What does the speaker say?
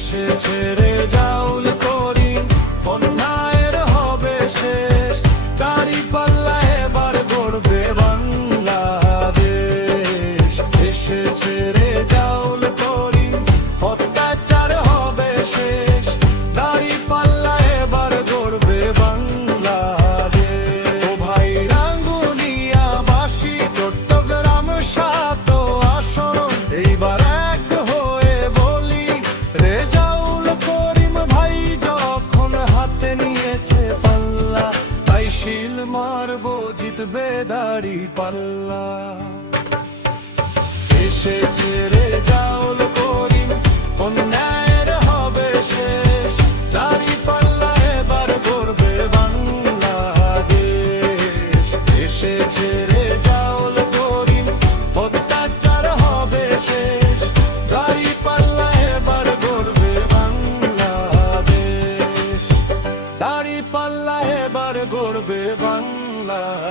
এসেছে রেজাউল করিম, অন্যায়ের হবে শেষ। দাঁড়িপাল্লা এবার গড়বে বাংলাদেশ। এসেছে রেজাউল করিম, অত্যাচার হবে শেষ। দাঁড়িপাল্লা এবার গড়বে বাংলাদেশ। ও ভাই রাঙ্গুনিয়াবাসী, চট্টগ্রাম ৭ আসন, এইবার এক হয়ে বলি, রেজাউল করিম ভাই যখন হাতে নিয়েছে পাল্লা, তাই শিল মারবো জিতবে দাঁড়িপাল্লা। এসেছে রেজাউল করিম, অন্যায়ের হবে শেষ। দাঁড়িপাল্লা এবার গড়বে বাংলাদেশ। এসেছে রেজাউল করিম, অত্যাচার হবে শেষ। দাঁড়িপাল্লা এবার গড়বে বাংলাদেশ। দাঁড়িপাল্লা এবার গড়বে বাংলাদেশ।